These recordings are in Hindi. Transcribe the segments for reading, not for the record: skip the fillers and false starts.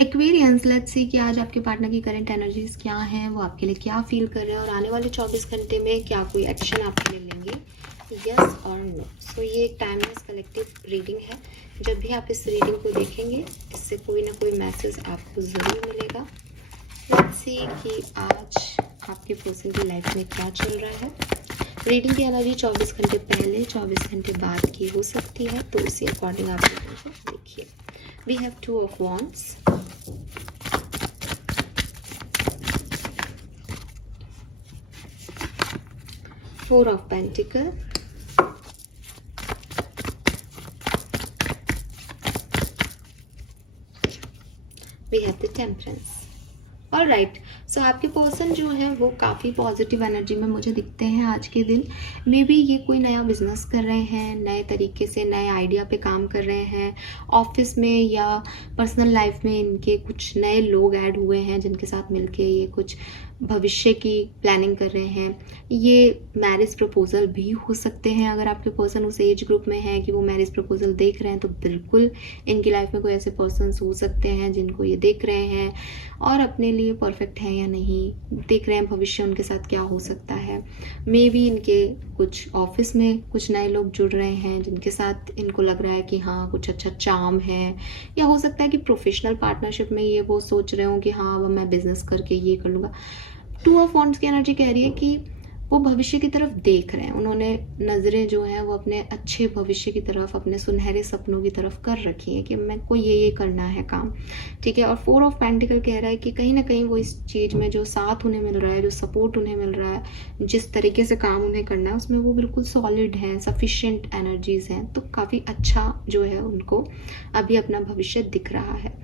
एक्वेरियंस, लेट्स सी कि आज आपके पार्टनर की करंट एनर्जीज क्या हैं, वो आपके लिए क्या फील कर रहे हैं और आने वाले 24 घंटे में क्या कोई एक्शन आपके लिए लेंगे, यस और नो। सो ये एक टाइमलेस कलेक्टिव रीडिंग है। जब भी आप इस रीडिंग को देखेंगे इससे कोई ना कोई मैसेज आपको ज़रूर मिलेगा। लेट्स सी कि आज आपके पर्सन की लाइफ में क्या चल रहा है। रीडिंग की एनर्जी 24 घंटे पहले 24 घंटे बाद की हो सकती है, तो उसी अकॉर्डिंग आप रीडिंग को देखिए। We have 2 of Wands, Four of Pentacles, we have the Temperance। All right, so आपके पर्सन जो है वो काफ़ी पॉजिटिव एनर्जी में मुझे दिखते हैं आज के दिन। मे बी ये कोई नया बिजनेस कर रहे हैं, नए तरीके से नए आइडिया पे काम कर रहे हैं, ऑफिस में या पर्सनल लाइफ में इनके कुछ नए लोग ऐड हुए हैं जिनके साथ मिलके ये कुछ भविष्य की प्लानिंग कर रहे हैं। ये मैरिज प्रपोजल भी हो सकते हैं। अगर आपके पर्सन उस एज ग्रुप में है कि वो मैरिज प्रपोजल देख रहे हैं तो बिल्कुल इनकी लाइफ में कोई ऐसे पर्सन्स हो सकते हैं जिनको ये देख रहे हैं और अपने लिए परफेक्ट है या नहीं, देख रहे हैं भविष्य उनके साथ क्या हो सकता है। मे बी इनके कुछ ऑफिस में कुछ नए लोग जुड़ रहे हैं जिनके साथ इनको लग रहा है कि हाँ कुछ अच्छा चार्म है, या हो सकता है कि प्रोफेशनल पार्टनरशिप में ये वो सोच रहे हो कि हाँ अब मैं बिजनेस करके ये कर लूँगा। 2 ऑफ वॉन्ड्स की एनर्जी कह रही है कि वो भविष्य की तरफ देख रहे हैं, उन्होंने नज़रें जो हैं वो अपने अच्छे भविष्य की तरफ, अपने सुनहरे सपनों की तरफ कर रखी है कि मैं को ये करना है काम, ठीक है। और 4 ऑफ पेंटिकल कह रहा है कि कहीं ना कहीं वो इस चीज़ में जो साथ उन्हें मिल रहा है, जो सपोर्ट उन्हें मिल रहा है, जिस तरीके से काम उन्हें करना है उसमें वो बिल्कुल सॉलिड है, सफिशिएंट एनर्जीज हैं, तो काफ़ी अच्छा जो है उनको अभी अपना भविष्य दिख रहा है।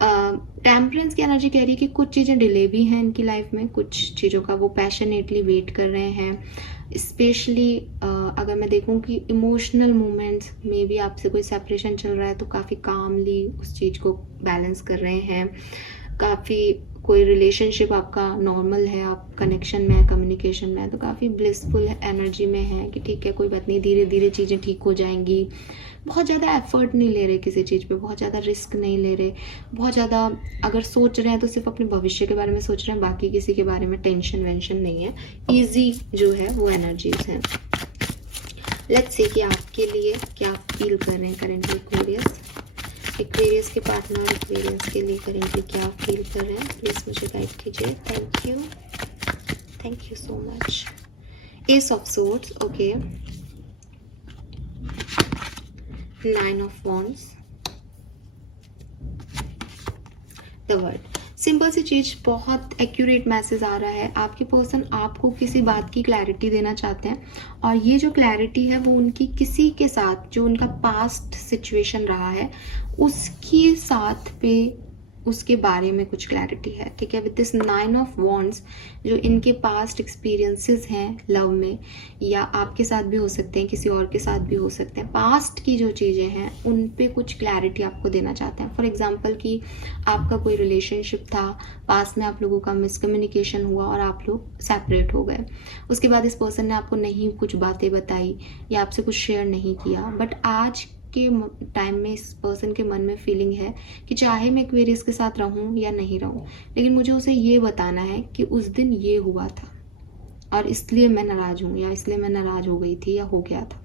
टेम्परेंस की एनर्जी कह रही है कि कुछ चीज़ें डिले भी हैं इनकी लाइफ में, कुछ चीज़ों का वो पैशनेटली वेट कर रहे हैं। स्पेशली अगर मैं देखूं कि इमोशनल मोमेंट्स में भी आपसे कोई सेपरेशन चल रहा है तो काफ़ी कामली उस चीज़ को बैलेंस कर रहे हैं। काफ़ी कोई रिलेशनशिप आपका नॉर्मल है, आप कनेक्शन में है, कम्युनिकेशन में है, तो काफ़ी ब्लिसफुल एनर्जी में है कि ठीक है कोई बात नहीं, धीरे धीरे चीज़ें ठीक हो जाएंगी। बहुत ज़्यादा एफर्ट नहीं ले रहे किसी चीज़ पे, बहुत ज़्यादा रिस्क नहीं ले रहे, बहुत ज़्यादा अगर सोच रहे हैं तो सिर्फ अपने भविष्य के बारे में सोच रहे हैं, बाकी किसी के बारे में टेंशन वेंशन नहीं है। ईजी जो है वो एनर्जीज हैं। लेट्स सी कि आपके लिए क्या फील कर रहे हैं करेंटली एक्वेरियस। एक्वेरियस के पार्टनर एक्वेरियस के लिए करेंटली क्या फील कर रहे हैं, प्लीज़ मुझे गाइड कीजिए। Thank you so much. Ace of swords, okay. 9 of Wands, the word. Simple सी चीज, बहुत एक्यूरेट मैसेज आ रहा है। आपके पर्सन आपको किसी बात की क्लैरिटी देना चाहते हैं और ये जो क्लैरिटी है वो उनकी किसी के साथ जो उनका पास्ट सिचुएशन रहा है उसके साथ पे, उसके बारे में कुछ क्लैरिटी है, ठीक है। विद दिस 9 ऑफ वॉन्ड्स, जो इनके पास्ट एक्सपीरियंसेस हैं लव में, या आपके साथ भी हो सकते हैं, किसी और के साथ भी हो सकते हैं, पास्ट की जो चीज़ें हैं उन पे कुछ क्लैरिटी आपको देना चाहते हैं। फॉर एग्जांपल कि आपका कोई रिलेशनशिप था, पास्ट में आप लोगों का मिसकम्युनिकेशन हुआ और आप लोग सेपरेट हो गए, उसके बाद इस पर्सन ने आपको नहीं कुछ बातें बताई या आपसे कुछ शेयर नहीं किया, बट आज के टाइम में इस पर्सन के मन में फीलिंग है कि चाहे मैं एक्वेरियस के साथ रहूं या नहीं रहूं, लेकिन मुझे उसे ये बताना है कि उस दिन ये हुआ था और इसलिए मैं नाराज हूं, या इसलिए मैं नाराज हो गई थी या हो गया था।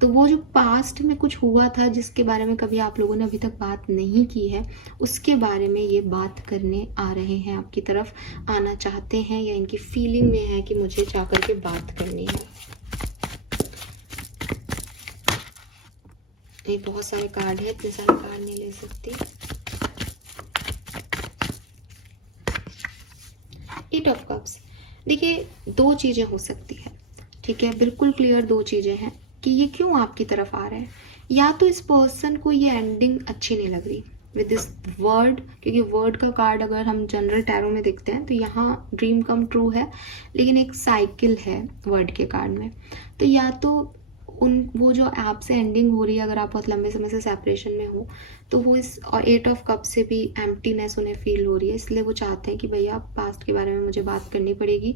तो वो जो पास्ट में कुछ हुआ था जिसके बारे में कभी आप लोगों ने अभी तक बात नहीं की है, उसके बारे में ये बात करने आ रहे हैं, आपकी तरफ आना चाहते हैं, या इनकी फीलिंग में है कि मुझे जाकर के बात करनी है। ये बहुत सारे कार्ड है, इतने सारे कार्ड नहीं ले सकती। 8 ऑफ कप्स, देखिए 2 चीज़ें हो सकती है, ठीक है, बिल्कुल क्लियर 2 चीज़ें हैं कि ये क्यों आपकी तरफ आ रहे हैं। या तो इस पर्सन को ये एंडिंग अच्छी नहीं लग रही विद दिस वर्ड, क्योंकि वर्ड का कार्ड अगर हम जनरल टैरो में देखते हैं तो यहाँ ड्रीम कम ट्रू है, लेकिन एक साइकिल है वर्ड के कार्ड में। तो या तो वो जो आपसे एंडिंग हो रही है, अगर आप बहुत लंबे समय से सेपरेशन में हो, तो वो इस, और 8 ऑफ कप से भी एम्प्टीनेस उन्हें फील हो रही है, इसलिए वो चाहते हैं कि भैया पास्ट के बारे में मुझे बात करनी पड़ेगी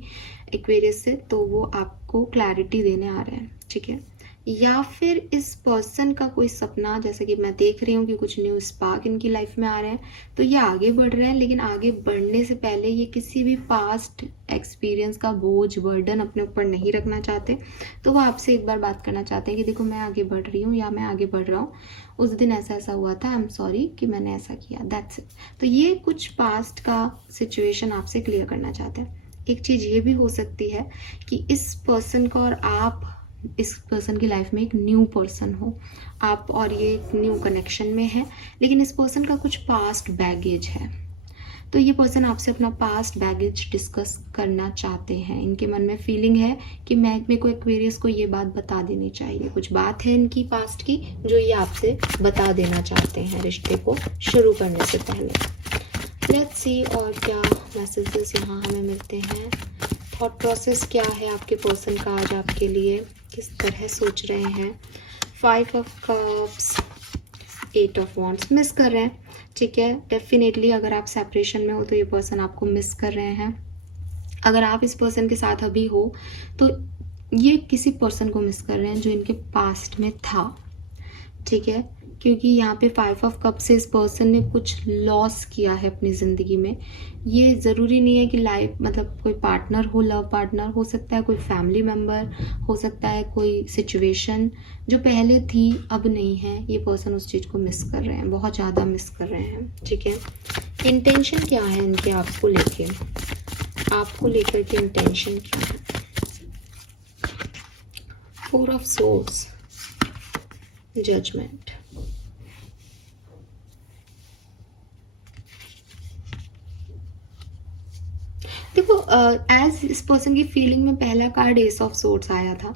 एक्वेरियस से, तो वो आपको क्लैरिटी देने आ रहे हैं, ठीक है। या फिर इस पर्सन का कोई सपना, जैसे कि मैं देख रही हूँ कि कुछ न्यू स्पार्क इनकी लाइफ में आ रहे हैं, तो ये आगे बढ़ रहे हैं, लेकिन आगे बढ़ने से पहले ये किसी भी पास्ट एक्सपीरियंस का बोझ, बर्डन अपने ऊपर नहीं रखना चाहते। तो वो आपसे एक बार बात करना चाहते हैं कि देखो मैं आगे बढ़ रही हूँ या मैं आगे बढ़ रहा हूँ, उस दिन ऐसा ऐसा हुआ था, आई एम सॉरी कि मैंने ऐसा किया, दैट्स इट। तो ये कुछ पास्ट का सिचुएशन आपसे क्लियर करना चाहते हैं। एक चीज़ ये भी हो सकती है कि इस पर्सन को और आप, इस पर्सन की लाइफ में एक न्यू पर्सन हो, आप और ये एक न्यू कनेक्शन में है, लेकिन इस पर्सन का कुछ पास्ट बैगेज है। तो ये पर्सन आपसे अपना पास्ट बैगेज डिस्कस करना चाहते हैं। इनके मन में फीलिंग है कि मेरे को एक्वेरियस को ये बात बता देनी चाहिए, कुछ बात है इनकी पास्ट की जो ये आपसे बता देना चाहते हैं रिश्ते को शुरू करने से पहले। लेट्स सी और क्या मैसेजेस यहाँ हमें मिलते हैं। थॉट प्रोसेस क्या है आपके पर्सन का आज आपके लिए, किस तरह सोच रहे हैं। 5 of cups, 8 of wands, miss कर रहे हैं, ठीक है। डेफिनेटली अगर आप सेपरेशन में हो तो ये पर्सन आपको मिस कर रहे हैं। अगर आप इस पर्सन के साथ अभी हो तो ये किसी पर्सन को मिस कर रहे हैं जो इनके पास्ट में था, ठीक है। क्योंकि यहाँ पे 5 ऑफ कप से इस पर्सन ने कुछ लॉस किया है अपनी ज़िंदगी में। ये ज़रूरी नहीं है कि लाइफ मतलब कोई पार्टनर हो, लव पार्टनर हो सकता है, कोई फैमिली मेम्बर हो सकता है, कोई सिचुएशन जो पहले थी अब नहीं है। ये पर्सन उस चीज़ को मिस कर रहे हैं, बहुत ज़्यादा मिस कर रहे हैं, ठीक है। इंटेंशन क्या है इनके आपको लेके, आपको लेकर के इंटेंशन क्या है। 4 ऑफ सोर्ड्स, जजमेंट, देखो एज इस पर्सन की फीलिंग में पहला कार्ड एस ऑफ सोर्ड्स आया था,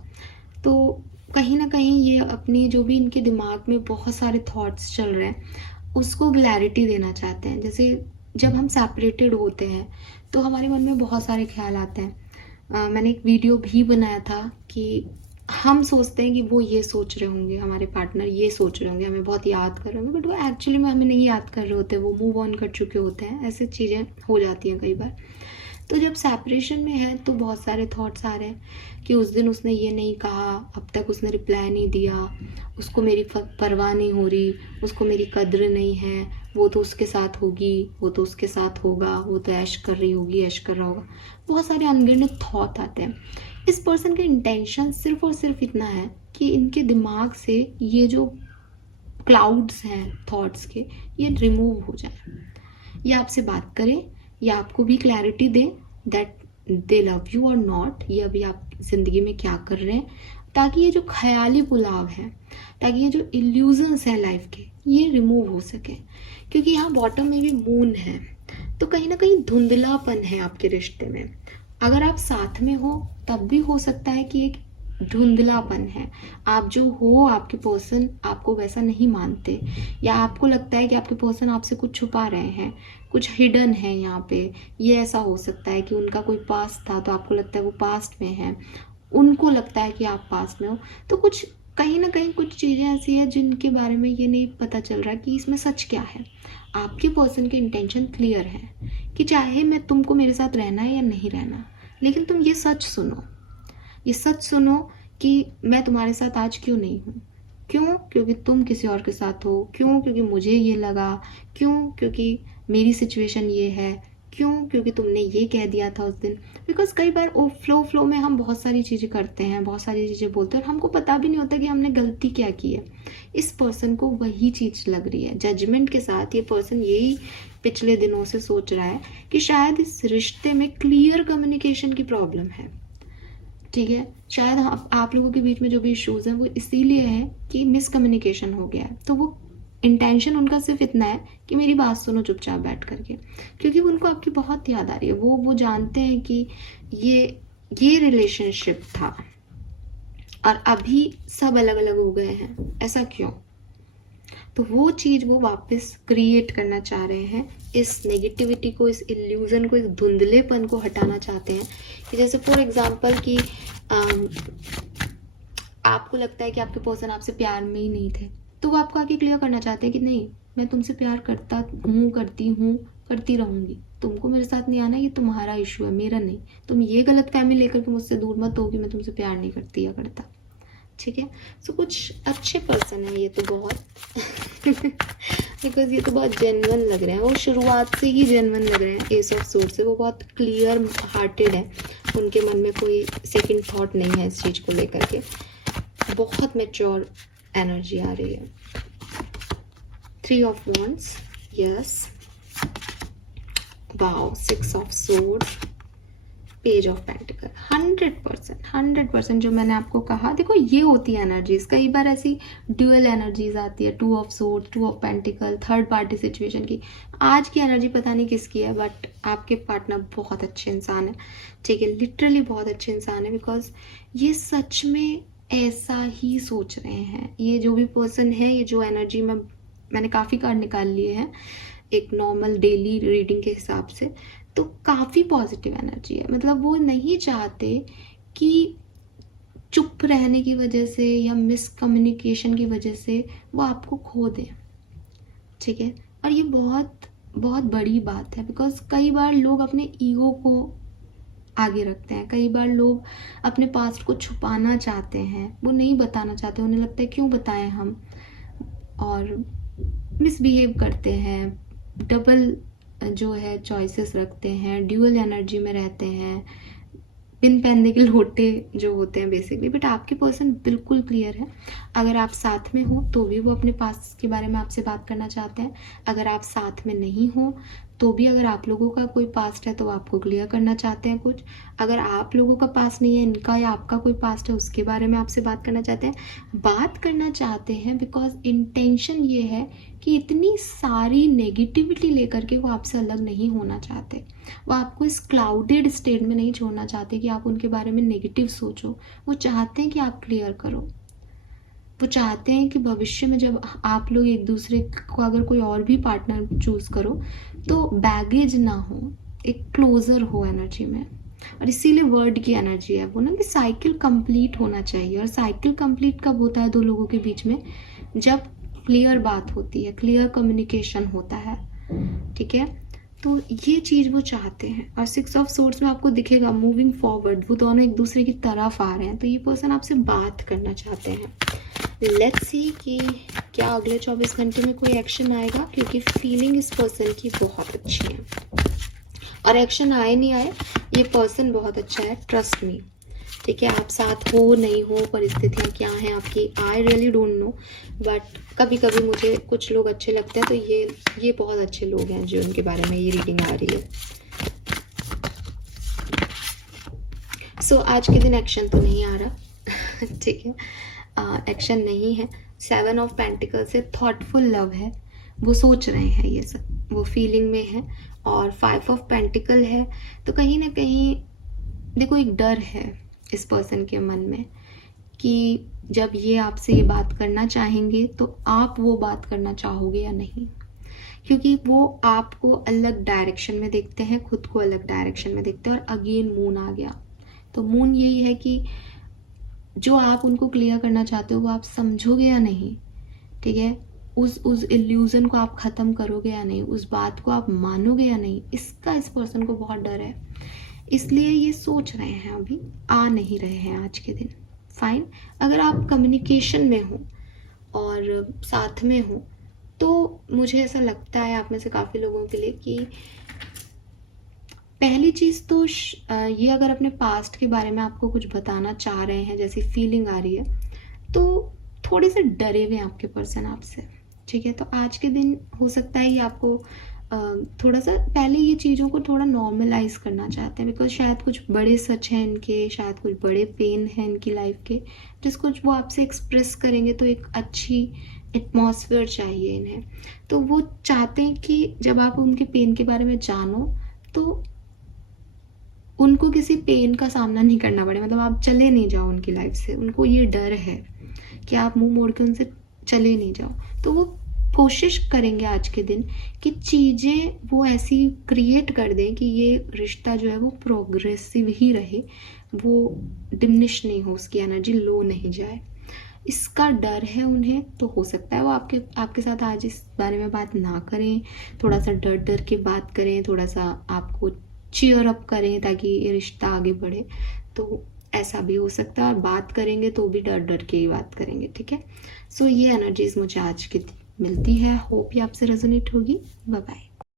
तो कहीं ना कहीं ये अपनी जो भी इनके दिमाग में बहुत सारे थॉट्स चल रहे हैं उसको क्लैरिटी देना चाहते हैं। जैसे जब हम सेपरेटेड होते हैं तो हमारे मन में बहुत सारे ख्याल आते हैं। मैंने एक वीडियो भी बनाया था कि हम सोचते हैं कि वो ये सोच रहे होंगे, हमारे पार्टनर ये सोच रहे होंगे, हमें बहुत याद कर रहे होंगे, बट वो एक्चुअली में हमें नहीं याद कर रहे होते, वो मूव ऑन कर चुके होते हैं। ऐसी चीज़ें हो जाती हैं कई बार। तो जब सेपरेशन में है तो बहुत सारे थॉट्स आ रहे हैं कि उस दिन उसने ये नहीं कहा, अब तक उसने रिप्लाई नहीं दिया, उसको मेरी परवाह नहीं हो रही, उसको मेरी कद्र नहीं है, वो तो उसके साथ होगी, वो तो उसके साथ होगा, वो तो ऐश कर रही होगी, ऐश कर रहा होगा। बहुत सारे अनगिनत थॉट आते हैं। इस पर्सन के इंटेंशन सिर्फ और सिर्फ इतना है कि इनके दिमाग से ये जो क्लाउड्स हैं थॉट्स के, ये रिमूव हो जाए। ये आपसे बात करें या आपको भी क्लैरिटी दें दैट दे लव यू और नॉट, ये अभी आप ज़िंदगी में क्या कर रहे हैं, ताकि ये जो ख्याली पुलाव है, ताकि ये जो इल्यूजन्स हैं लाइफ के, ये रिमूव हो सके। क्योंकि यहाँ बॉटम में भी मून है, तो कहीं ना कहीं धुंधलापन है आपके रिश्ते में। अगर आप साथ में हो तब भी हो सकता है कि एक धुंधलापन है, आप जो हो, आपके पर्सन आपको वैसा नहीं मानते, या आपको लगता है कि आपके पर्सन आपसे कुछ छुपा रहे हैं, कुछ हिडन है यहाँ पे। ये ऐसा हो सकता है कि उनका कोई पास्ट था तो आपको लगता है वो पास्ट में है, उनको लगता है कि आप पास्ट में हो। तो कुछ कहीं ना कहीं कुछ चीज़ें ऐसी हैं जिनके बारे में ये नहीं पता चल रहा कि इसमें सच क्या है। आपके पर्सन के इंटेंशन क्लियर है कि चाहे मैं तुमको मेरे साथ रहना है या नहीं रहना, लेकिन तुम ये सच सुनो, ये सच सुनो कि मैं तुम्हारे साथ आज क्यों नहीं हूँ। क्यों? क्योंकि तुम किसी और के साथ हो। क्यों? क्योंकि मुझे ये लगा। क्यों? क्योंकि मेरी सिचुएशन ये है। क्यों? क्योंकि तुमने ये कह दिया था उस दिन। बिकॉज कई बार वो फ्लो में हम बहुत सारी चीज़ें करते हैं, बहुत सारी चीज़ें बोलते हैं और हमको पता भी नहीं होता कि हमने गलती क्या की है। इस पर्सन को वही चीज़ लग रही है। जजमेंट के साथ ये पर्सन यही पिछले दिनों से सोच रहा है कि शायद इस रिश्ते में क्लियर कम्युनिकेशन की प्रॉब्लम है, ठीक है। शायद आप लोगों के बीच में जो भी इश्यूज हैं वो इसीलिए है कि मिसकम्युनिकेशन हो गया है। तो वो इंटेंशन उनका सिर्फ इतना है कि मेरी बात सुनो चुपचाप बैठ करके, क्योंकि उनको आपकी बहुत याद आ रही है। वो जानते हैं कि ये रिलेशनशिप था और अभी सब अलग अलग हो गए हैं, ऐसा क्यों। तो वो चीज़ वो वापस क्रिएट करना चाह रहे हैं। इस नेगेटिविटी को, इस इल्यूजन को, इस धुंधलेपन को हटाना चाहते हैं। कि जैसे फॉर एग्जांपल कि आपको लगता है कि आपके पर्सन आपसे प्यार में ही नहीं थे, तो वो आपको आके क्लियर करना चाहते हैं कि नहीं, मैं तुमसे प्यार करता हूँ, करती हूँ, करती रहूँगी। तुमको मेरे साथ नहीं आना, ये तुम्हारा इशू है, मेरा नहीं। तुम ये गलत फहमी लेकर के मुझसे दूर मत हो कि मैं तुमसे प्यार नहीं करती या करता। ठीक है। सो कुछ अच्छे पर्सन है ये तो बहुत बिकॉज ये तो बहुत जेन्युइन लग रहे हैं, वो शुरुआत से ही जेन्युइन लग रहे हैं। एस ऑफ सोर्ड से वो बहुत क्लियर हार्टेड है, उनके मन में कोई सेकंड थॉट नहीं है इस चीज़ को लेकर के। बहुत मैच्योर एनर्जी आ रही है। 3 of wands, yes, wow, 6 of sword, page of pentacle. 100% जो मैंने आपको कहा, देखो ये होती है एनर्जीज। कई बार ऐसी ड्यूअल एनर्जीज आती है, 2 of sword, 2 of pentacle, third party situation की। आज की एनर्जी पता नहीं किसकी है, बट आपके पार्टनर बहुत अच्छे इंसान है, ठीक है, लिटरली बहुत अच्छे इंसान है। बिकॉज ये सच में ऐसा ही सोच रहे हैं। ये जो भी पर्सन है, ये जो एनर्जी में मैंने काफ़ी कार्ड निकाल लिए हैं एक नॉर्मल डेली रीडिंग के हिसाब से, तो काफ़ी पॉजिटिव एनर्जी है। मतलब वो नहीं चाहते कि चुप रहने की वजह से या मिसकम्युनिकेशन की वजह से वो आपको खो दें, ठीक है। और ये बहुत बहुत बड़ी बात है, बिकॉज कई बार लोग अपने ईगो को आगे रखते हैं। कई बार लोग अपने पास्ट को छुपाना चाहते हैं, वो नहीं बताना चाहते, उन्हें लगता है क्यों बताएं हम, और मिसबिहेव करते हैं, डबल जो है चॉइसेस रखते हैं, ड्यूअल एनर्जी में रहते हैं, पिन पहनने के लोटे जो होते हैं बेसिकली। बट आपके पर्सन बिल्कुल क्लियर है। अगर आप साथ में हो तो भी वो अपने पास्ट के बारे में आपसे बात करना चाहते हैं। अगर आप साथ में नहीं हो तो भी, अगर आप लोगों का कोई पास्ट है तो आपको क्लियर करना चाहते हैं कुछ। अगर आप लोगों का पास्ट नहीं है, इनका या आपका कोई पास्ट है, उसके बारे में आपसे बात करना चाहते हैं। बिकॉज इंटेंशन ये है कि इतनी सारी नेगेटिविटी लेकर के वो आपसे अलग नहीं होना चाहते। वो आपको इस क्लाउडेड स्टेट में नहीं छोड़ना चाहते कि आप उनके बारे में नेगेटिव सोचो। वो चाहते हैं कि आप क्लियर करो। वो चाहते हैं कि भविष्य में जब आप लोग एक दूसरे को, अगर कोई और भी पार्टनर चूज करो, तो बैगेज ना हो, एक क्लोजर हो एनर्जी में। और इसीलिए वर्ड की एनर्जी है वो ना, कि साइकिल कंप्लीट होना चाहिए। और साइकिल कंप्लीट कब होता है दो लोगों के बीच में? जब क्लियर बात होती है, क्लियर कम्युनिकेशन होता है, ठीक है। तो ये चीज़ वो चाहते हैं। और 6 ऑफ सोर्ड्स में आपको दिखेगा मूविंग फॉरवर्ड, वो दोनों एक दूसरे की तरफ आ रहे हैं। तो ये पर्सन आपसे बात करना चाहते हैं। लेट्स सी कि क्या अगले 24 घंटे में कोई एक्शन आएगा, क्योंकि फीलिंग इस पर्सन की बहुत अच्छी है। और एक्शन आए नहीं आए, ये पर्सन बहुत अच्छा है, ट्रस्ट मी, ठीक है। आप साथ हो नहीं हो, परिस्थितियाँ क्या हैं आपकी, I really don't know, but कभी कभी मुझे कुछ लोग अच्छे लगते हैं। तो ये बहुत अच्छे लोग हैं जो उनके बारे में ये रीडिंग आ रही है। सो आज के दिन एक्शन तो नहीं आ रहा ठीक है, एक्शन नहीं है। 7 ऑफ पेंटिकल से थॉटफुल लव है, वो सोच रहे हैं ये सब, वो फीलिंग में है। और 5 ऑफ पेंटिकल है, तो कहीं ना कहीं देखो एक डर है इस पर्सन के मन में कि जब ये आपसे ये बात करना चाहेंगे तो आप वो बात करना चाहोगे या नहीं, क्योंकि वो आपको अलग डायरेक्शन में देखते हैं, खुद को अलग डायरेक्शन में देखते हैं। और अगेन मून आ गया, तो मून यही है कि जो आप उनको क्लियर करना चाहते हो वो आप समझोगे या नहीं, ठीक है। उस इल्यूजन को आप ख़त्म करोगे या नहीं, उस बात को आप मानोगे या नहीं, इसका इस पर्सन को बहुत डर है। इसलिए ये सोच रहे हैं, अभी आ नहीं रहे हैं आज के दिन। फाइन, अगर आप कम्युनिकेशन में हो और साथ में हो, तो मुझे ऐसा लगता है आप में से काफ़ी लोगों के लिए कि पहली चीज़ तो ये, अगर अपने पास्ट के बारे में आपको कुछ बताना चाह रहे हैं, जैसी फीलिंग आ रही है, तो थोड़े से डरे हुए हैं आपके पर्सन आपसे, ठीक है। तो आज के दिन हो सकता है ये आपको थोड़ा सा पहले ये चीज़ों को थोड़ा नॉर्मलाइज करना चाहते हैं। बिकॉज शायद कुछ बड़े सच हैं इनके, शायद कुछ बड़े पेन हैं इनकी लाइफ के, जिसको वो आपसे एक्सप्रेस करेंगे तो एक अच्छी एटमॉस्फेयर चाहिए इन्हें। तो वो चाहते हैं कि जब आप उनके पेन के बारे में जानो तो उनको किसी पेन का सामना नहीं करना पड़े, मतलब आप चले नहीं जाओ उनकी लाइफ से। उनको ये डर है कि आप मुंह मोड़ के उनसे चले नहीं जाओ। तो वो कोशिश करेंगे आज के दिन कि चीज़ें वो ऐसी क्रिएट कर दें कि ये रिश्ता जो है वो प्रोग्रेसिव ही रहे, वो डिमिनिश नहीं हो, उसकी एनर्जी लो नहीं जाए। इसका डर है उन्हें। तो हो सकता है वो आपके साथ आज इस बारे में बात ना करें, थोड़ा सा डर डर के बात करें, थोड़ा सा आपको चीयर अप करें ताकि ये रिश्ता आगे बढ़े। तो ऐसा भी हो सकता है, और बात करेंगे तो भी डर डर के ही बात करेंगे, ठीक है। सो ये एनर्जीज मुझे आज की मिलती है। होप ये आपसे रेजोनेट होगी। Bye bye.